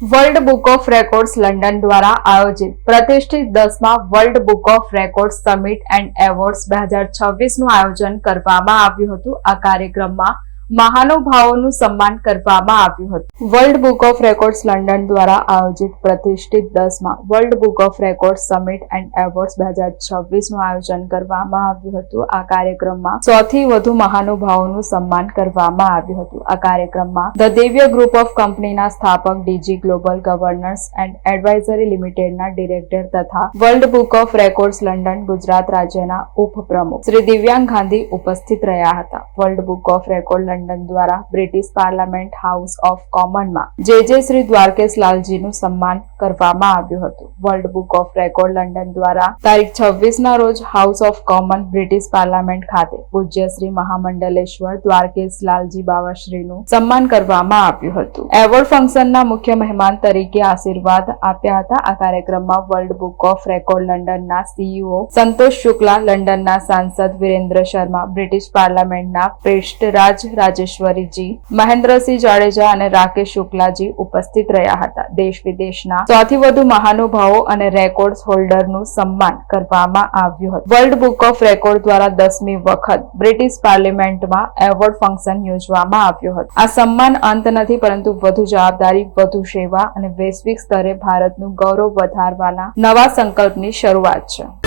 World book of records London દ્વારા આયોજિત પ્રતિષ્ઠિત 10મા world book of records summit and awards 2026નું આયોજન કરવામાં આવ્યું હતું। આ કાર્યક્રમમાં મહાનુભાવોનું સન્માન કરવામાં આવ્યું હતું। World book of records London દ્વારા આયોજિત પ્રતિષ્ઠિત 10મા world book of records summit and awards 2026નું આયોજન કરવામાં આવ્યું હતું। આ કાર્યક્રમમાં 100થી વધુ મહાનુભાવોનું સન્માન કરવામાં આવ્યું હતું। આ કાર્યક્રમમાં ધ દિવ્ય ગ્રુપ ઓફ કંપનીના સ્થાપક DG global governance and advisory લિમિટેડના ડિરેક્ટર તથા world book of records London Gujarat રાજ્યના ઉપપ્રમુખ શ્રી દિવ્યાંગ ગાંધી ઉપસ્થિત રહ્યા હતા। World book of record London દ્વારા બ્રિટિશ પાર્લામેન્ટ હાઉસ ઓફ કોમનમાં જે શ્રી દ્વારકેશ લાલજીનું સન્માન કરવામાં આવ્યું હતું। World book of record London દ્વારા તારીખ 26ના રોજ house of common British parliament ખાતે પૂજ્ય શ્રી મહામંડલેશ્વર દ્વારકેશ લાલજી બાવાશ્રીનું સન્માન કરવામાં આવ્યું હતું। એવોર્ડ ફંક્શનના મુખ્ય મહેમાન તરીકે આશીર્વાદ આપ્યા હતા। આ કાર્યક્રમમાં વર્લ્ડ બુક ઓફ રેકોર્ડ લંડનના સીઈઓ સંતોષ શુક્લા, લંડનના સાંસદ વિરેન્દ્ર શર્મા, બ્રિટિશ પાર્લામેન્ટના પ્રેસ્ટરાજ રાજેશ્વરીજી, મહેન્દ્રસિંહ જાડેજા અને રાકેશ શુક્લાજી ઉપસ્થિત રહ્યા હતા। દેશ વિદેશના 100થી વધુ મહાનુભાવો અને રેકોર્ડ હોલ્ડરનું સન્માન કરવામાં આવ્યું હતું। વર્લ્ડ બુક ઓફ રેકોર્ડ દ્વારા 10મી વખત બ્રિટિશ પાર્લામેન્ટમાં એવોર્ડ ફંક્શન યોજવામાં આવ્યું હતું। આ સન્માન અંત નથી, પરંતુ વધુ જવાબદારી, વધુ સેવા અને વૈશ્વિક સ્તરે ભારતનું ગૌરવ વધારવાના નવા સંકલ્પની શરૂઆત છે।